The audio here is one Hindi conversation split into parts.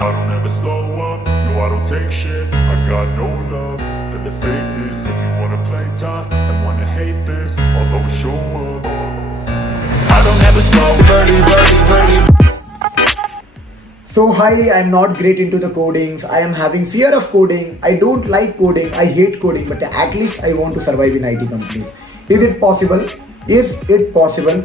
I don't ever slow up, no I don't take shit. I got no love for the fakeness. If you wanna play tough and wanna hate this, I'll always show up. I don't ever slow up. So hi, I'm not great into the codings. I am having fear of coding. I don't like coding. I hate coding, but at least I want to survive in IT companies. Is it possible? Is it possible?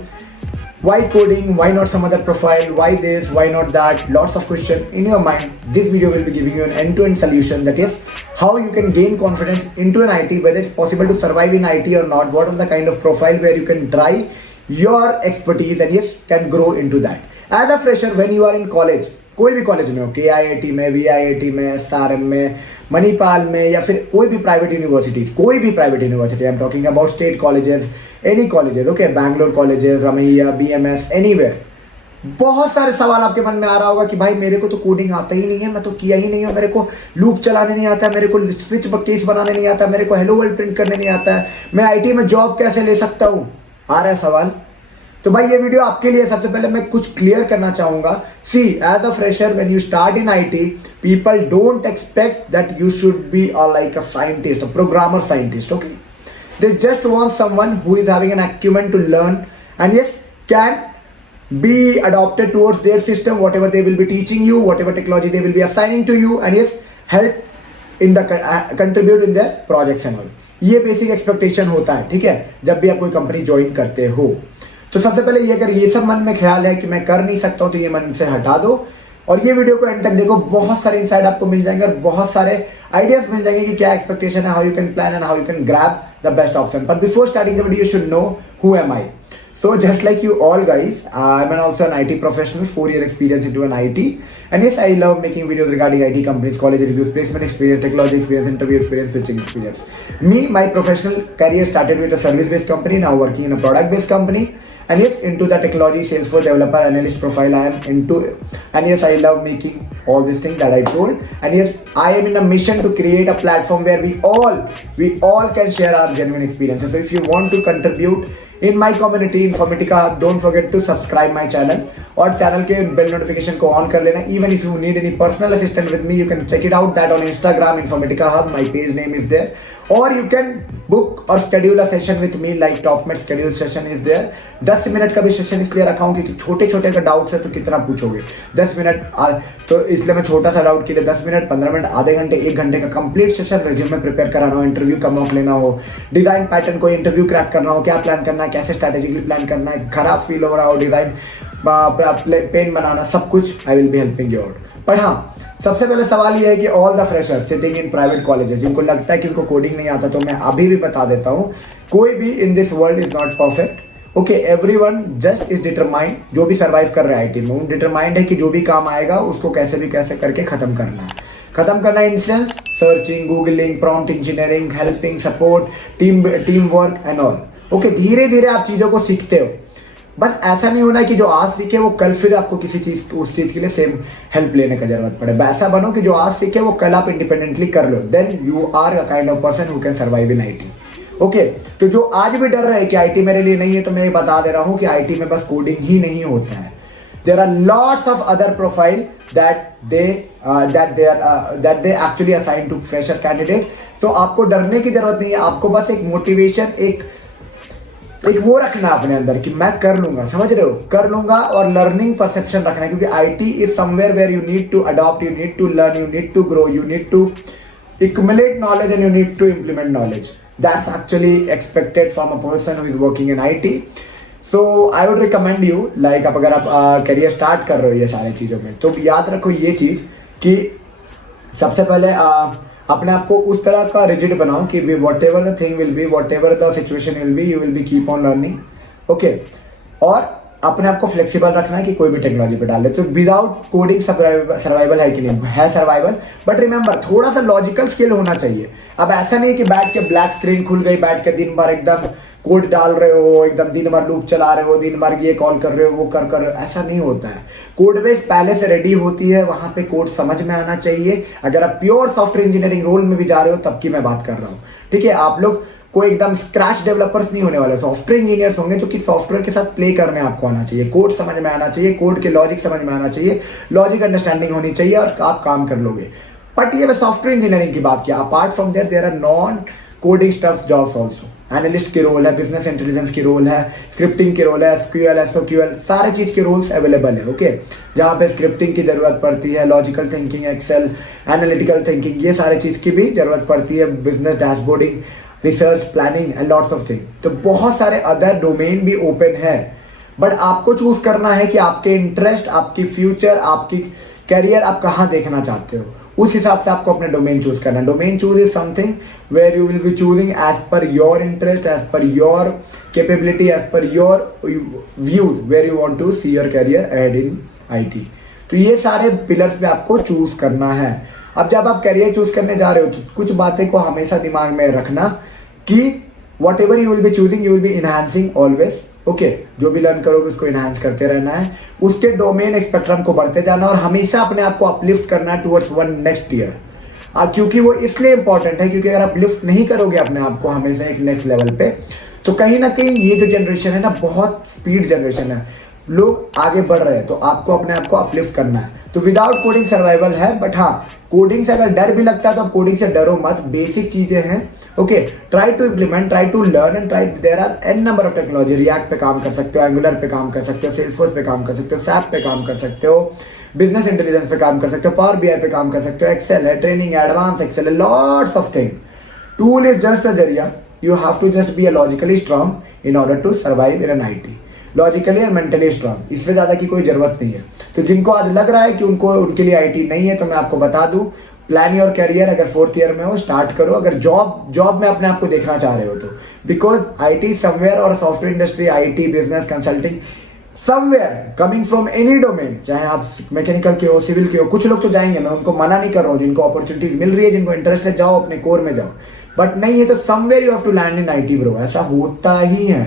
Why coding? Why not some other profile? Why this? Why not that? Lots of questions in your mind. This video will be giving you an end-to-end solution, that is how you can gain confidence into an IT, whether it's possible to survive in IT or not. What are the kind of profile where you can try your expertise and yes, can grow into that. As a fresher, when you are in college, कोई भी कॉलेज में हो, KIIT में, VIIT में, SRM में, मणिपाल में या फिर कोई भी प्राइवेट यूनिवर्सिटीज, कोई भी private university, I am talking about state colleges, any colleges, okay, Bangalore colleges, Ramaiah, BMS, anywhere, बहुत सारे सवाल आपके मन में आ रहा होगा कि भाई मेरे को तो कोडिंग आता ही नहीं है, मैं तो किया ही नहीं हूँ, मेरे को लूप चलाने नहीं आता, मेरे को स्विच केस बनाने नहीं आता, मेरे को हेलो वर्ल्ड प्रिंट करने नहीं आता है, मैं IT में जॉब कैसे ले सकता हूँ, आ रहा है सवाल। तो भाई ये वीडियो आपके लिए। सबसे पहले मैं कुछ क्लियर करना चाहूंगा। See, as a fresher when you start in IT, people don't expect that you should be like a scientist, a programmer scientist, okay, they just want someone who is having an acumen to learn and yes can be adopted towards their system, whatever they will be teaching you, whatever technology they will be assigning to you, and yes, help in the contribute in their projects and all. ये बेसिक एक्सपेक्टेशन होता है, ठीक है, जब भी आप कोई कंपनी ज्वाइन करते हो। तो सबसे पहले ये, अगर ये सब मन में ख्याल है कि मैं कर नहीं सकता हूँ, तो ये मन से हटा दो और ये वीडियो को एंड तक देखो। बहुत सारे इनसाइट आपको मिल जाएंगे और बहुत सारे आइडियाज मिल जाएंगे कि क्या एक्सपेक्टेशन है, how you can plan and how you can grab the best option. But before starting the video, you should know who am I. So just like you all guys, I'm also an IT professional, 4-year experience into an IT, and yes, I love making videos regarding IT companies, college reviews, placement experience, technology experience, interview experience, switching experience. My professional career started with a service-based company, now working in a product-based company, and yes, into the technology, Salesforce developer, analyst profile I am into, and yes, I love making all these things that I told, and yes, I am in a mission to create a platform where we all can share our genuine experiences. So if you want to contribute in my community Informatica Hub, don't forget to subscribe my channel और चैनल के बेल नोटिफिकेशन को ऑन कर लेना। Even if you need any personal assistant with me, you can check it out that on Instagram Informatica Hub, my page name is there, or you can book or schedule a session with me like TopMed schedule session is there। 10 minute का भी सेशन इसलिए रखा हूँ क्योंकि छोटे छोटे का डाउट्स है तो कितना पूछोगे, 10 मिनट, तो इसलिए मैं छोटा सा डाउट के लिए 10 मिनट, 15 मिनट, आधे घंटे, 1 घंटे का कंप्लीट सेशन रेज्यूमे प्रिपेयर कराना हो, इंटरव्यू का मॉक लेना हो, डिजाइन पैटर्न को इंटरव्यू क्रैक करना हो, क्या प्लान करना है, कैसे स्ट्रैटेजिकली प्लान करना है, खराब फील हो रहा हो, डिजाइन पेन बनाना, सब कुछ आई will be helping you out. पर हाँ, सबसे पहले सवाल ये है कि all the freshers sitting in private colleges जिनको लगता है कि उनको कोडिंग नहीं आता, तो मैं अभी भी बता देता हूँ, कोई भी in this world is not perfect, okay, everyone just is determined, जो भी सर्वाइव कर रहे हैं IT में, वो डिटरमाइंड है कि जो भी काम आएगा उसको कैसे भी कैसे करके खत्म करना है in sense searching, googling, prompt engineering, helping, support, team work and all, okay, धीरे धीरे आप चीज़ों को सीखते हो। बस ऐसा नहीं होना कि जो आज सीखे वो कल फिर आपको किसी चीज़ उस चीज़ के लिए सेम हेल्प लेने का जरूरत पड़े। ऐसा बनो कि जो आज सीखे वो कल आप इंडिपेंडेंटली कर लो, then you are a kind of person who can survive in IT, okay. तो जो आज भी डर रहे कि IT मेरे लिए नहीं है, तो मैं ये बता दे रहा हूँ कि IT में बस कोडिंग ही नहीं होता है। There are lots of other profile that they actually assign to fresher candidate. So आपको डरने की जरूरत नहीं है, आपको बस एक मोटिवेशन, एक वो रखना अपने अंदर कि मैं कर लूंगा, समझ रहे हो, कर लूंगा, और लर्निंग परसेप्शन रखना है, क्योंकि IT is somewhere where you need to adopt, you need to learn, you need to grow, you need to accumulate knowledge and you need to implement knowledge. That's actually expected from a person who is working in IT. So I would recommend you, like अब अगर आप करियर स्टार्ट कर रहे हो ये सारी चीज़ों में, तो याद रखो ये चीज़ कि सबसे पहले अपने आप को उस तरह का रिजिड बनाओ कि what ever the thing will be, what ever the situation will be, you will be keep on learning, okay. और अपने आप को फ्लेक्सिबल रखना है कि कोई भी टेक्नोलॉजी पे डाल दे। तो विदाउट कोडिंग सर्वाइवल है कि नहीं है, सर्वाइवल, बट रिमेंबर थोड़ा सा लॉजिकल स्किल होना चाहिए। अब ऐसा नहीं कि बैठ के ब्लैक स्क्रीन खुल गई, बैठ के दिन भर एकदम कोड डाल रहे हो, एकदम दिन भर लूप चला रहे हो, दिन भर ये कॉल कर रहे हो, वो कर ऐसा नहीं होता है। कोड बेस पहले से रेडी होती है, वहाँ पे कोड समझ में आना चाहिए। अगर आप प्योर सॉफ्टवेयर इंजीनियरिंग रोल में भी जा रहे हो तब की मैं बात कर रहा हूँ, ठीक है। आप लोग कोई एकदम स्क्रैच डेवलपर्स नहीं होने वाले, सॉफ्टवेयर इंजीनियर्स होंगे जो कि सॉफ्टवेयर के साथ प्ले करने आपको आना चाहिए, कोड समझ में आना चाहिए, कोड के लॉजिक समझ में आना चाहिए, लॉजिक अंडरस्टैंडिंग होनी चाहिए और आप काम कर लोगे। बट ये मैं सॉफ्टवेयर इंजीनियरिंग की बात किया। Apart from there are non coding stuff jobs also. Analyst की रोल है, बिजनेस इंटेलिजेंस की रोल है, स्क्रिप्टिंग की रोल है, SQL SOQL सारे चीज़ के रोल्स अवेलेबल है। ओके, जहाँ पे स्क्रिप्टिंग की ज़रूरत पड़ती है, logical thinking, excel, analytical thinking, ये सारे चीज़ की भी ज़रूरत पड़ती है, business dashboarding, research, planning and lots of thing. तो बहुत सारे अदर डोमेन भी ओपन है, बट आपको चूज करना है कि आपके इंटरेस्ट, आपकी फ्यूचर, आपकी करियर आप कहाँ देखना चाहते हो। उस हिसाब से आपको अपने डोमेन चूज करना है। Domain choose is something where you will be choosing as per your interest, as per your capability, as per your views, where you want to see your career ahead in IT। तो ये सारे पिलर्स पे आपको चूज करना है। अब जब आप करियर चूज करने जा रहे हो तो कुछ बातें को हमेशा दिमाग में रखना कि what ever you will be choosing you will B enhancing always. Okay, जो भी लर्न करोगे उसको इनहांस करते रहना है, उसके डोमेन स्पेक्ट्रम को बढ़ते जाना और हमेशा अपने आप को अपलिफ्ट करना है टुवर्ड्स वन नेक्स्ट ईयर। क्योंकि वो इसलिए इंपॉर्टेंट है क्योंकि अगर आप लिफ्ट नहीं करोगे अपने आप को हमेशा एक नेक्स्ट लेवल पे, तो कहीं ना कहीं ये जो जनरेशन है ना, बहुत स्पीड जनरेशन है, लोग आगे बढ़ रहे हैं, तो आपको अपने आप को अपलिफ्ट करना है। तो विदाउट कोडिंग सर्वाइवल है, बट हाँ, कोडिंग से अगर डर भी लगता है तो आप कोडिंग से डरो मत, बेसिक चीजें हैं। Okay, try to implement, try to learn and try, there are an number of technology. React पे काम कर सकते हो, एंगुलर पे काम कर सकते हो, सेल्सफोर्स पे काम कर सकते हो, सैप पे काम कर सकते हो, बिजनेस इंटेलिजेंस पे काम कर सकते हो, पावर BI पे काम कर सकते हो, एक्सेल है, ट्रेनिंग एडवांस एक्सेल है, lots of thing. Tool is just a जरिया, you have to just be a logically strong in order to survive in an IT। Logically और मेंटली स्ट्रांग, इससे ज़्यादा की कोई ज़रूरत नहीं है। तो जिनको आज लग रहा है कि उनके लिए IT नहीं है, तो मैं आपको बता दूं, प्लान योर करियर। अगर 4th ईयर में हो स्टार्ट करो, अगर जॉब में अपने आप को देखना चाह रहे हो तो, बिकॉज IT समवेयर और software industry, IT business consulting somewhere coming from any domain, चाहे आप मैकेनिकल के हो, सिविल के हो, कुछ लोग तो जाएंगे, मैं उनको मना नहीं कर रहा हूँ, जिनको अपॉर्चुनिटीज मिल रही है, जिनको इंटरेस्ट है, जाओ अपने कोर में जाओ, बट नहीं है तो somewhere you have to land in IT bro. ऐसा होता ही है,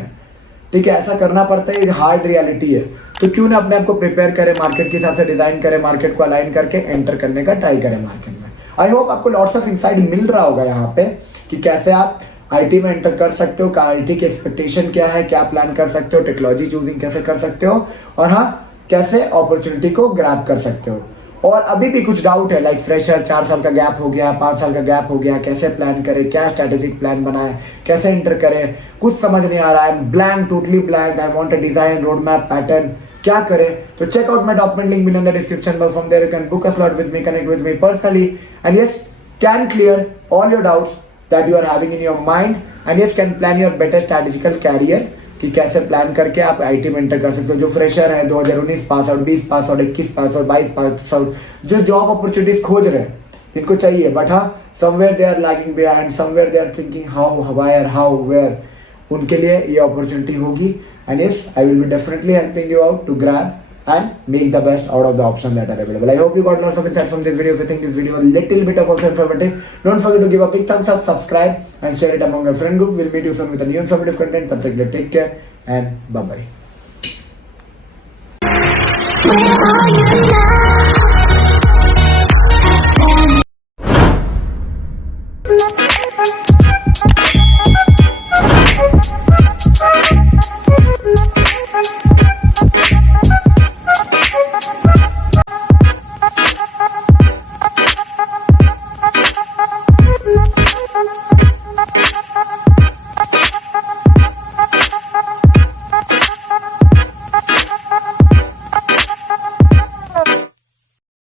ठीक है, ऐसा करना पड़ता है, एक हार्ड रियलिटी है। तो क्यों ना अपने आप को प्रिपेयर करें, मार्केट के हिसाब से डिजाइन करें, मार्केट को अलाइन करके एंटर करने का ट्राई करें मार्केट में। आई होप आपको लॉट्स ऑफ इनसाइट मिल रहा होगा यहाँ पे कि कैसे आप IT में एंटर कर सकते हो, IT की एक्सपेक्टेशन क्या है, क्या प्लान कर सकते हो, टेक्नोलॉजी चूजिंग कैसे कर सकते हो, और हाँ, कैसे अपॉर्चुनिटी को ग्रैब कर सकते हो। और अभी भी कुछ डाउट है, लाइक फ्रेशर, 4 साल का गैप हो गया, 5 साल का गैप हो गया, कैसे प्लान करें, क्या स्ट्रेटेजिक प्लान बनाए, कैसे एंटर करें, कुछ समझ नहीं आ रहा है, blank, totally blank, I want a design, road map, pattern, क्या करें? तो check out my document link below in the description box, from there you can book a slot with me, connect with me personally, and yes, can clear all your doubts that you are having in your mind, and yes, can plan your better strategical career, कि कैसे प्लान करके आप IT में एंटर कर सकते हो। जो फ्रेशर है, 2019 pass out, 20 pass out, 21 pass out, 22 pass out, जो जॉब अपॉर्चुनिटीज खोज रहे हैं, इनको चाहिए, बट हाँ, somewhere they are lagging behind, somewhere they are thinking how, where, how, where, उनके लिए ये अपॉर्चुनिटी होगी। And yes, I will be definitely helping you out to grab and make the best out of the options that are available. I hope you got lots of insight from this video. If you think this video was a little bit of also informative, don't forget to give a big thumbs up, subscribe and share it among your friend group. We'll meet you soon with a new informative content. Tab tak ke liye take care and bye bye.